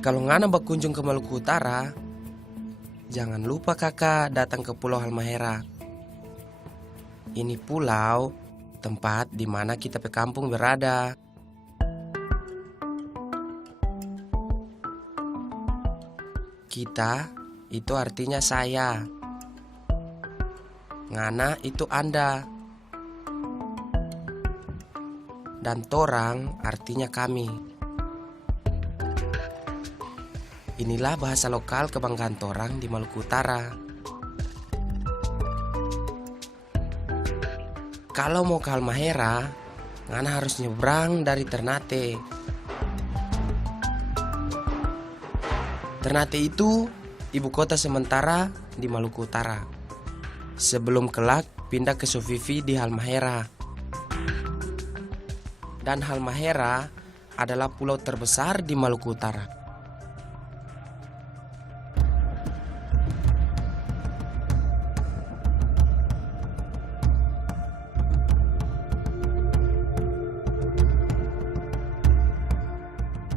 Kalau ngana berkunjung ke Maluku Utara, jangan lupa kakak datang ke Pulau Halmahera. Ini pulau tempat di mana kita pe kampung berada. Kita itu artinya saya. Ngana itu Anda. Dan torang artinya kami. Inilah bahasa lokal kebanggaan torang di Maluku Utara. Kalau mau ke Halmahera, ngana harus nyebrang dari Ternate. Ternate itu ibu kota sementara di Maluku Utara. Sebelum kelak pindah ke Sovivi di Halmahera. Dan Halmahera adalah pulau terbesar di Maluku Utara.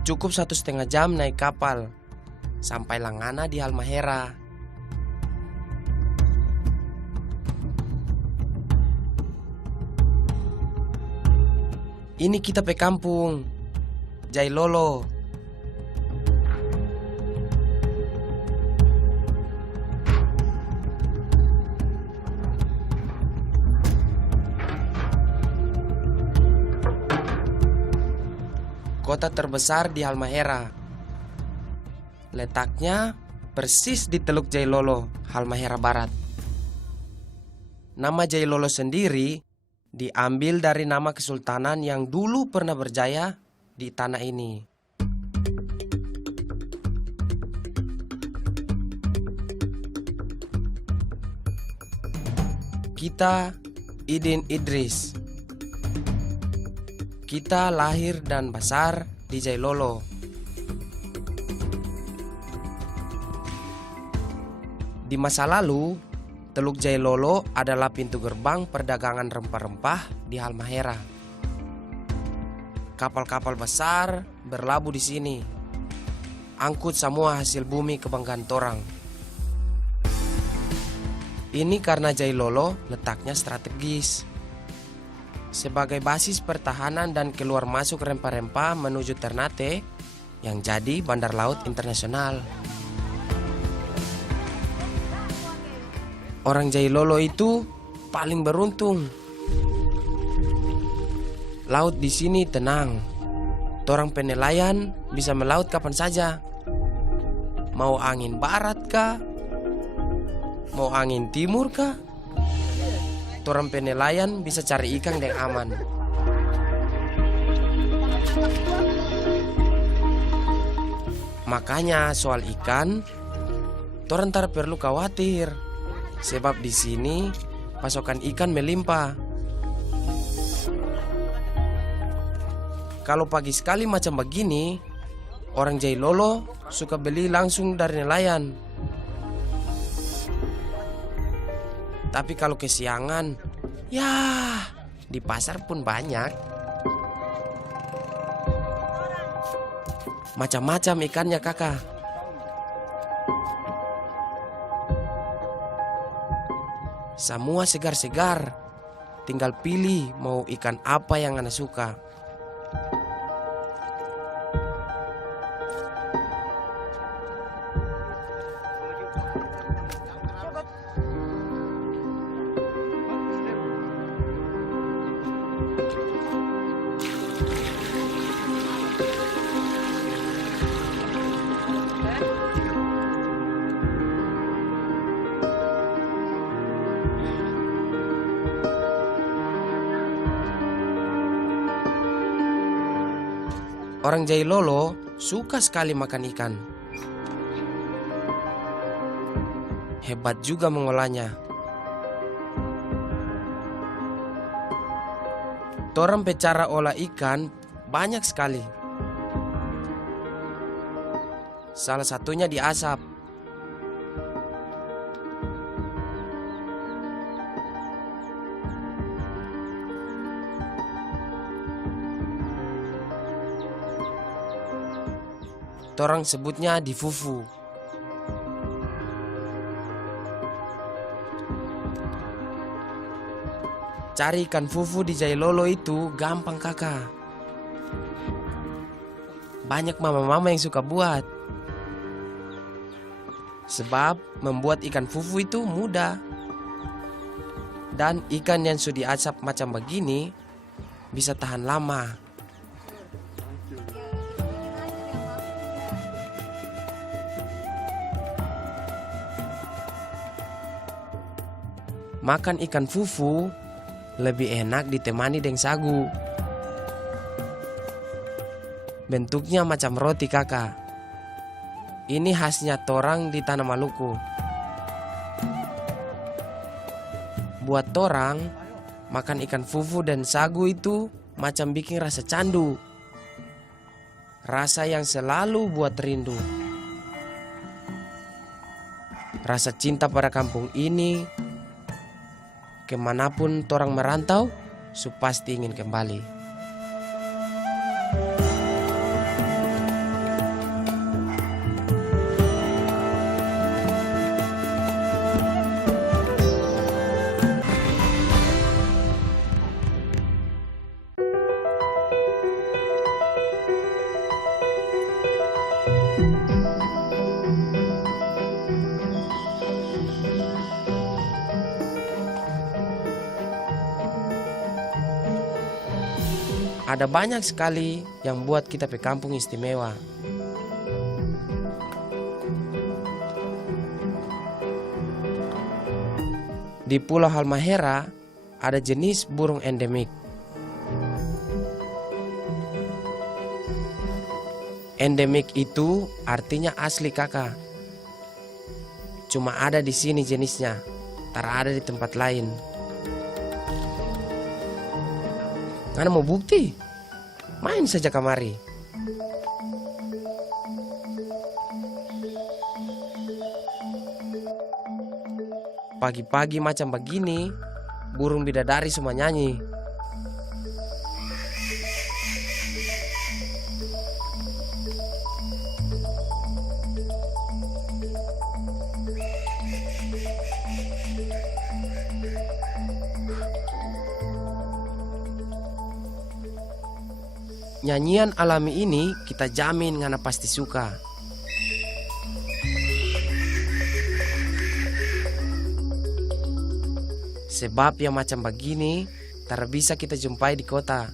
Cukup 1,5 jam naik kapal sampai Langana di Halmahera. Ini kita pe kampung, Jailolo. Kota terbesar di Halmahera. Letaknya persis di Teluk Jailolo, Halmahera Barat. Nama Jailolo sendiri diambil dari nama kesultanan yang dulu pernah berjaya di tanah ini. Kita Idin Idris. Kita lahir dan besar di Jailolo. Di masa lalu, Teluk Jailolo adalah pintu gerbang perdagangan rempah-rempah di Halmahera. Kapal-kapal besar berlabuh di sini, angkut semua hasil bumi kebanggaan torang. Ini karena Jailolo letaknya strategis sebagai basis pertahanan dan keluar masuk rempah-rempah menuju Ternate yang jadi bandar laut internasional. Orang Jailolo itu paling beruntung. Laut di sini tenang. Torang penelayan bisa melaut kapan saja. Mau angin barat kah? Mau angin timur kah? Torang penelayan bisa cari ikan yang aman. Makanya soal ikan, torang tak perlu khawatir, sebab di sini pasokan ikan melimpah. Kalau pagi sekali macam begini, orang Jailolo suka beli langsung dari nelayan. Tapi kalau kesiangan, ya di pasar pun banyak. Macam-macam ikannya kakak. Semua segar-segar. Tinggal pilih mau ikan apa yang anda suka. Orang Jailolo suka sekali makan ikan. Hebat juga mengolahnya. Torang pe cara olah ikan banyak sekali. Salah satunya diasap. torang sebutnya di fufu. Cari ikan fufu di Jailolo itu gampang kakak. Banyak mama-mama yang suka buat. Sebab membuat ikan fufu itu mudah. Dan ikan yang sudah diasap macam begini bisa tahan lama. Makan ikan fufu lebih enak ditemani dengan sagu. Bentuknya macam roti kakak. Ini khasnya torang di Tanah Maluku. Buat torang, makan ikan fufu dan sagu itu macam bikin rasa candu. Rasa yang selalu buat rindu. Rasa cinta pada kampung ini, kemanapun torang merantau, pasti ingin kembali. Ada banyak sekali yang buat kita pe kampung istimewa. Di Pulau Halmahera ada jenis burung endemik. Endemik itu artinya asli kakak. Cuma ada di sini jenisnya, tak ada di tempat lain. Karena mau bukti, main saja kamari. Pagi-pagi macam begini, burung bidadari semua nyanyi. Nyanyian alami ini kita jamin ngana pasti suka. Sebab yang macam begini tak bisa kita jumpai di kota.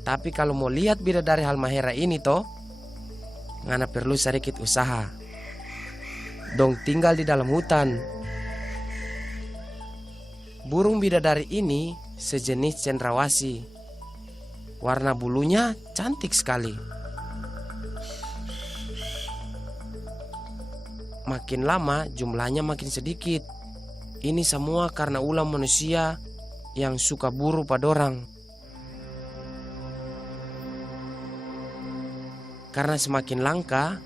Tapi kalau mau lihat bidadari Halmahera ini toh, ngana perlu sedikit usaha. Dong tinggal di dalam hutan. Burung bidadari ini sejenis cendrawasih. Warna bulunya cantik sekali. Makin lama jumlahnya makin sedikit. Ini semua karena ulah manusia yang suka buru pada orang. Karena semakin langka,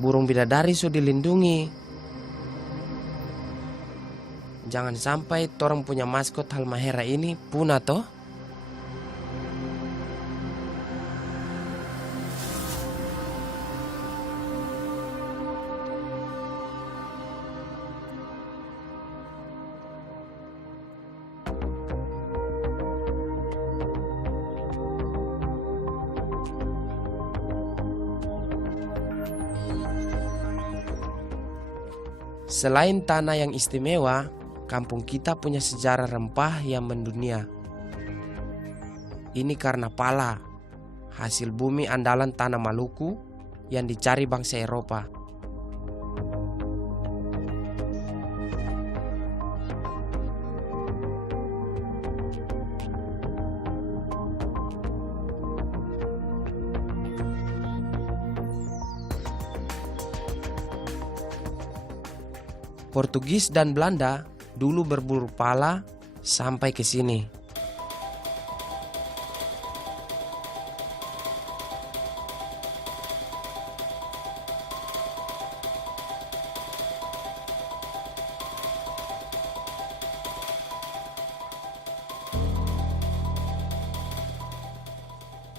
burung bidadari sudah dilindungi. Jangan sampai torang punya maskot Halmahera ini punah toh. Selain tanah yang istimewa, kampung kita punya sejarah rempah yang mendunia. Ini karena pala, hasil bumi andalan Tanah Maluku yang dicari bangsa Eropa. Portugis dan Belanda dulu berburu pala sampai ke sini.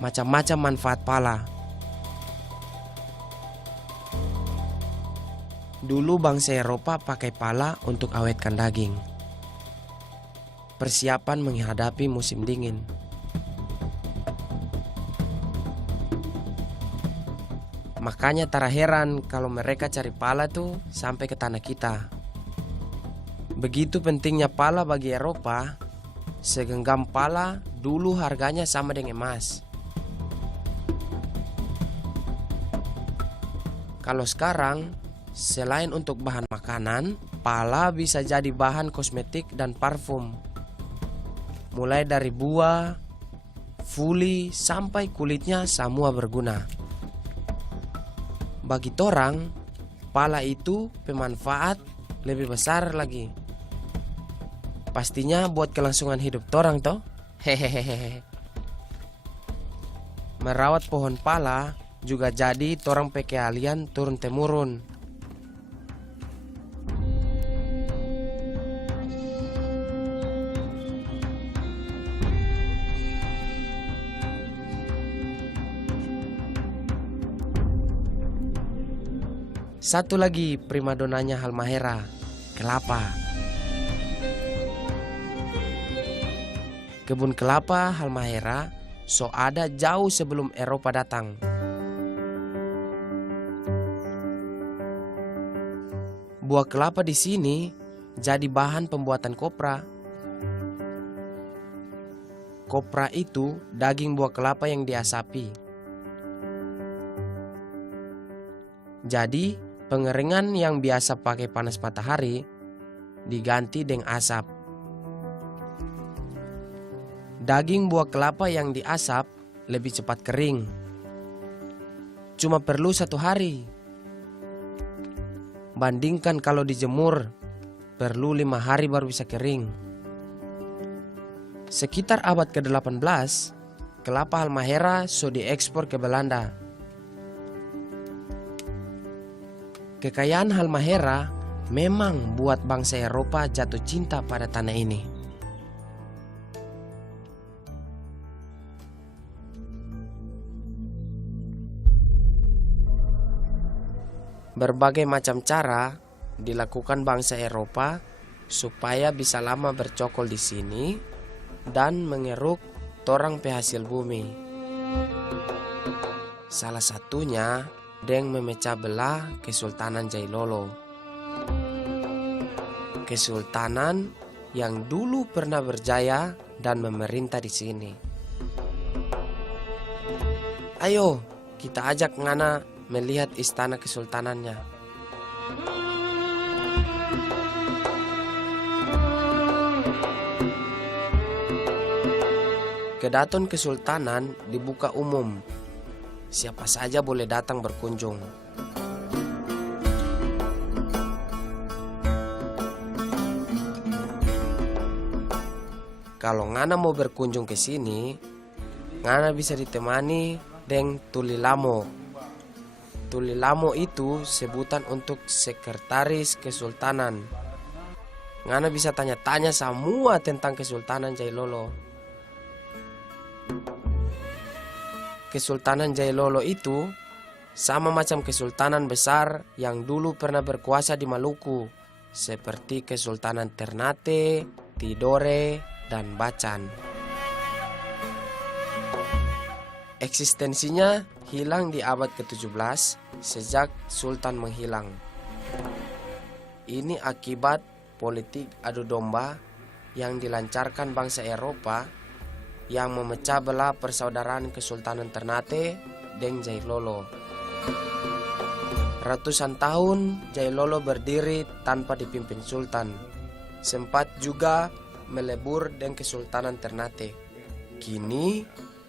macam-macam manfaat pala. Dulu bangsa Eropa pakai pala untuk awetkan daging. Persiapan menghadapi musim dingin. Makanya tak heran kalau mereka cari pala tuh sampai ke tanah kita. Begitu pentingnya pala bagi Eropa, segenggam pala dulu harganya sama dengan emas. Kalau sekarang, selain untuk bahan makanan, pala bisa jadi bahan kosmetik dan parfum. Mulai dari buah, fuli, sampai kulitnya semua berguna. Bagi torang, pala itu pemanfaat lebih besar lagi. Pastinya buat kelangsungan hidup torang toh. Hehehehe. Merawat pohon pala juga jadi torang pe keahlian turun temurun. Satu lagi primadonanya Halmahera, kelapa. Kebun kelapa Halmahera so ada jauh sebelum Eropa datang. Buah kelapa di sini jadi bahan pembuatan kopra. Kopra itu daging buah kelapa yang diasapi. Jadi pengeringan yang biasa pakai panas matahari diganti dengan asap. Daging buah kelapa yang diasap lebih cepat kering. Cuma perlu 1 hari. Bandingkan kalau dijemur, perlu 5 hari baru bisa kering. Sekitar abad ke-18, kelapa Halmahera so diekspor ke Belanda. Kekayaan Halmahera memang buat bangsa Eropa jatuh cinta pada tanah ini. Berbagai macam cara dilakukan bangsa Eropa supaya bisa lama bercokol di sini dan mengeruk torang penghasil bumi. Salah satunya dengan memecah belah Kesultanan Jailolo. Kesultanan yang dulu pernah berjaya dan memerintah di sini. Ayo, kita ajak Ngana melihat istana kesultanannya. Kedaton Kesultanan dibuka umum. Siapa saja boleh datang berkunjung. Kalau Ngana mau berkunjung ke sini, Ngana bisa ditemani dengan Tulilamo. Tulilamo itu sebutan untuk sekretaris kesultanan. Ngana bisa tanya-tanya semua tentang Kesultanan Jailolo. Kesultanan Jailolo itu sama macam kesultanan besar yang dulu pernah berkuasa di Maluku, seperti Kesultanan Ternate, Tidore, dan Bacan. Eksistensinya hilang di abad ke-17 sejak Sultan menghilang. Ini akibat politik adu domba yang dilancarkan bangsa Eropa yang memecah belah persaudaraan Kesultanan Ternate dan Jailolo. Ratusan tahun Jailolo berdiri tanpa dipimpin sultan. Sempat juga melebur dengan Kesultanan Ternate. Kini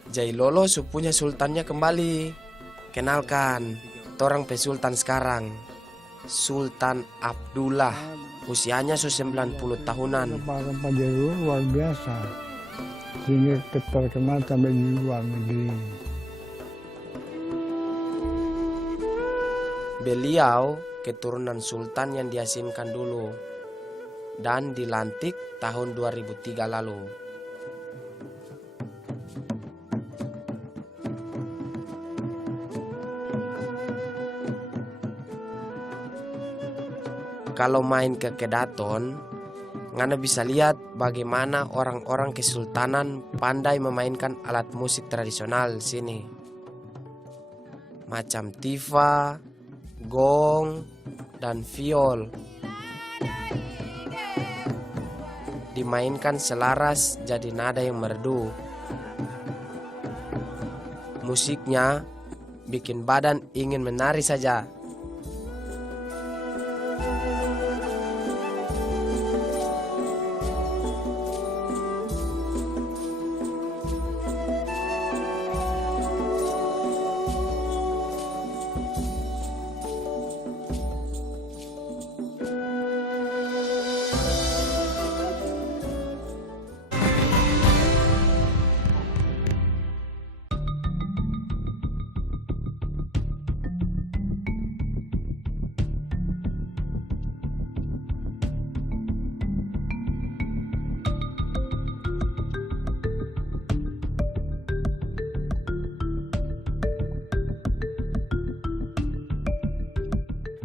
Jailolo punya sultannya kembali. Kenalkan, torang pesultan sekarang, Sultan Abdullah. Usianya 90 tahunan. Rempah-rempah Jailolo luar biasa, sehingga terkenal sampai di luar negeri. Beliau keturunan sultan yang diasingkan dulu dan dilantik tahun 2003 lalu. Kalau main ke Kedaton, ngana bisa lihat bagaimana orang-orang Kesultanan pandai memainkan alat musik tradisional sini. Macam tifa, gong, dan viol. Dimainkan selaras jadi nada yang merdu. Musiknya bikin badan ingin menari saja.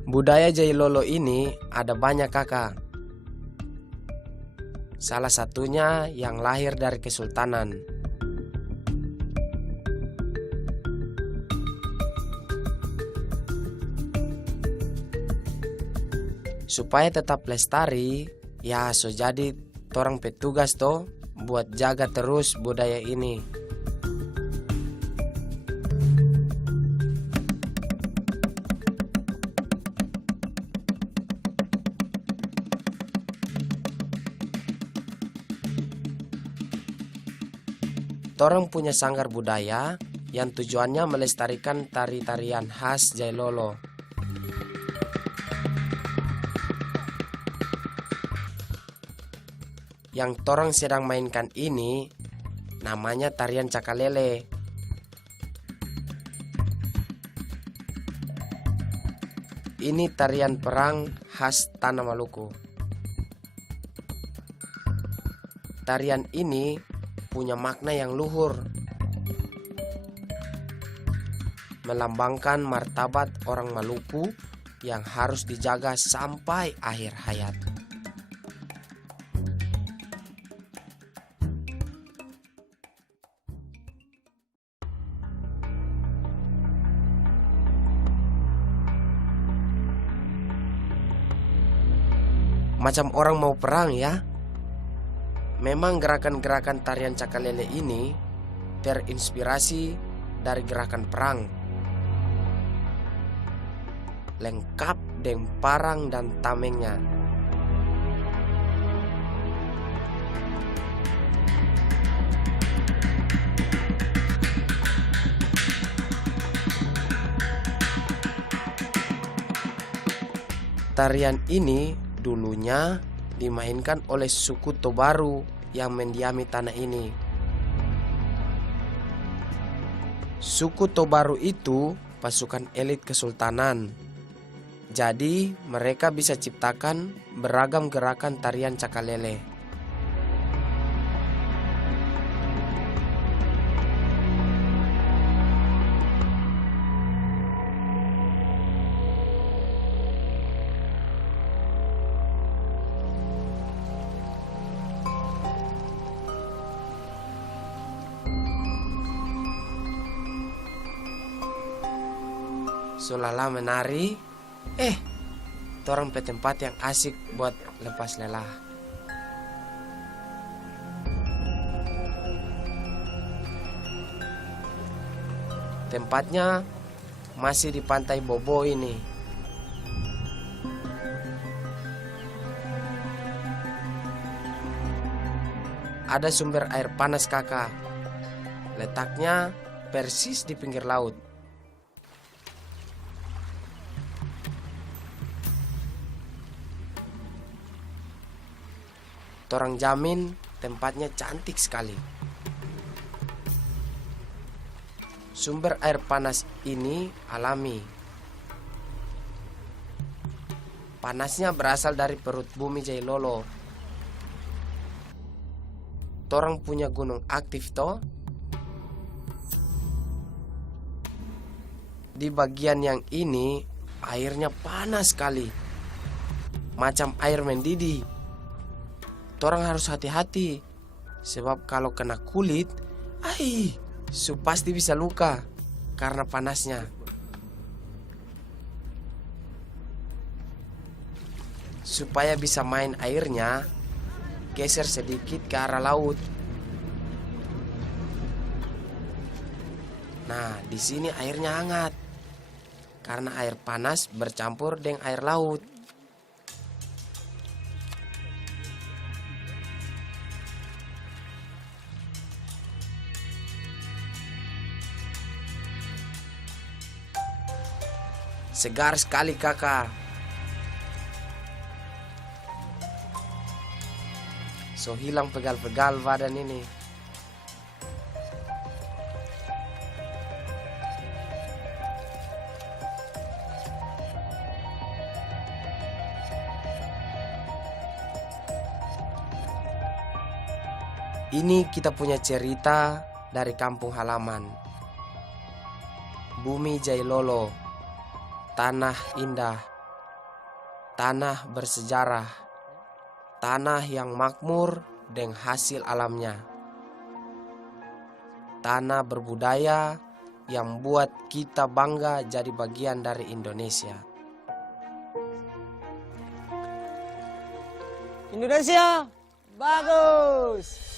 Budaya Jailolo ini ada banyak kakak. Salah satunya yang lahir dari Kesultanan. Supaya tetap lestari, ya so jadi torang petugas toh buat jaga terus budaya ini. Torang punya sanggar budaya yang tujuannya melestarikan tari-tarian khas Jailolo. Yang torang sedang mainkan ini namanya tarian cakalele. Ini tarian perang khas Tanah Maluku. Tarian ini punya makna yang luhur, melambangkan martabat orang Maluku yang harus dijaga sampai akhir hayat. Macam orang mau perang ya. Memang gerakan-gerakan tarian cakalele ini terinspirasi dari gerakan perang. Lengkap dengan parang dan tamengnya. Tarian ini dulunya dimainkan oleh suku Tobaru yang mendiami tanah ini. Suku Tobaru itu pasukan elit Kesultanan. Jadi mereka bisa ciptakan beragam gerakan tarian cakalele. Sulala menari, torang pe tempat yang asik buat lepas lelah. Tempatnya masih di Pantai Bobo ini. Ada sumber air panas kakak. Letaknya persis di pinggir laut. Torang jamin tempatnya cantik sekali. Sumber air panas ini alami. Panasnya berasal dari perut bumi Jailolo. Torang punya gunung aktif toh. Di bagian yang ini airnya panas sekali. macam air mendidih. Torang harus hati-hati, sebab kalau kena kulit, pasti bisa luka karena panasnya. Supaya bisa main airnya, geser sedikit ke arah laut. Nah, di sini airnya hangat karena air panas bercampur dengan air laut. Segar sekali, kakak. So hilang pegal-pegal badan ini. Ini kita punya cerita dari kampung halaman. Bumi Jailolo, tanah indah, tanah bersejarah, tanah yang makmur dengan hasil alamnya, tanah berbudaya yang buat kita bangga jadi bagian dari Indonesia. Indonesia bagus.